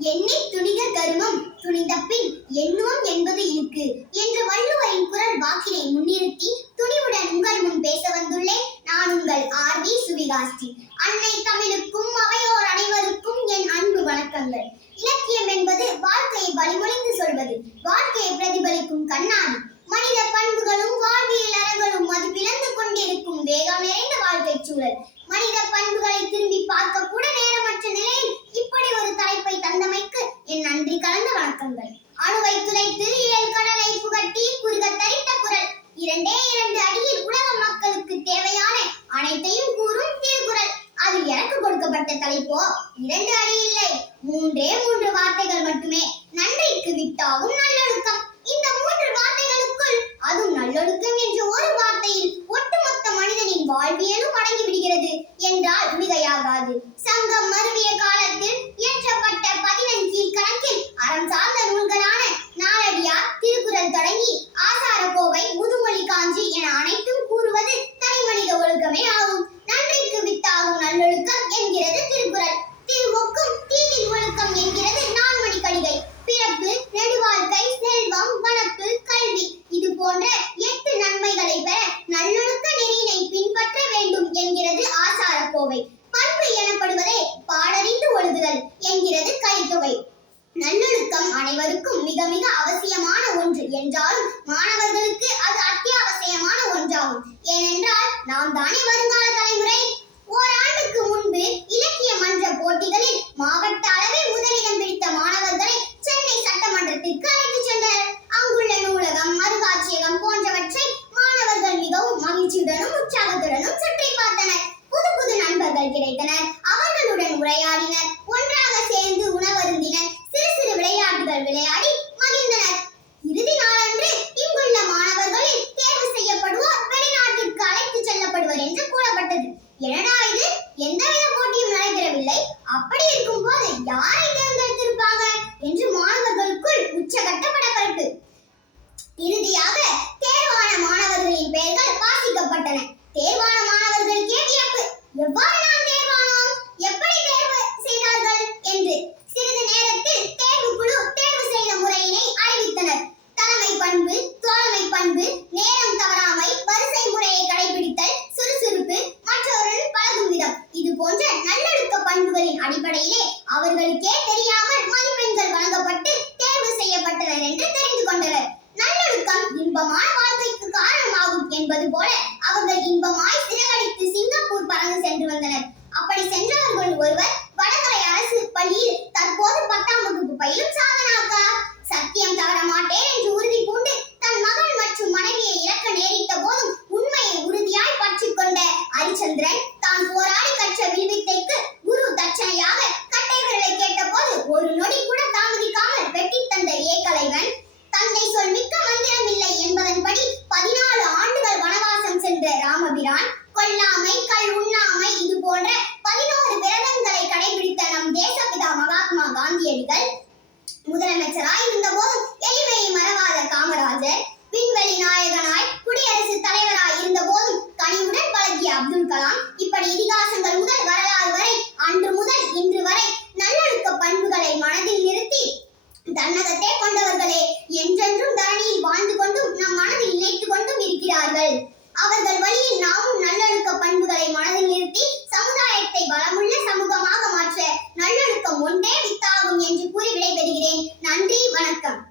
எண்ணெய் துணிக கருமம் துணிந்த பின் எண்ணுவம் என்பது இருக்கு என்ற வள்ளுவரின் குரல் வாக்கினை முன்னிறுத்தி துணிவுடன் உங்கள் முன் பேச வந்துள்ளேன் நான் உங்கள் ஆர் வி சுவிகாஸ்தி அன்னை தமிழுக்கும் அவையோர் அனைவருக்கும் என் அன்பு வணக்கங்கள். இலக்கியம் என்பது வாழ்க்கையை வழிமொழிந்து சொல்வது. வாழ்க்கையை பிரதிபலிக்கும் கண்ணாடி. மனித பண்புகளும் வாழ்வியல் அறங்களும் மதிப்பீடு I 的 கோவை பண்பு எனப்படுவதே பாடறிந்து ஒழுகுதல் என்கிறது கலித்தொகை. நல்லொழுக்கம் அனைவருக்கும் மிக மிக அவசியமான ஒன்று என்றாலும் மாணவர்களுக்கு அது அத்தியாவசியமான ஒன்றாகும். ஏனென்றால் நாம் தானே வருங்கால 别人呢？அவர்களுக்கே தெரியாமல் மதிப்பெண்கள் வழங்கப்பட்டு தேர்வு செய்யப்பட்டனர் என்று தெரிந்து கொண்டனர். நல்லொழுக்கம் இன்பமான வாழ்க்கைக்கு காரணமாகும் என்பது போல அவர்கள் இன்பமாய் சிறகடித்து சிங்கப்பூர் பறந்து சென்று வந்தனர். Welcome.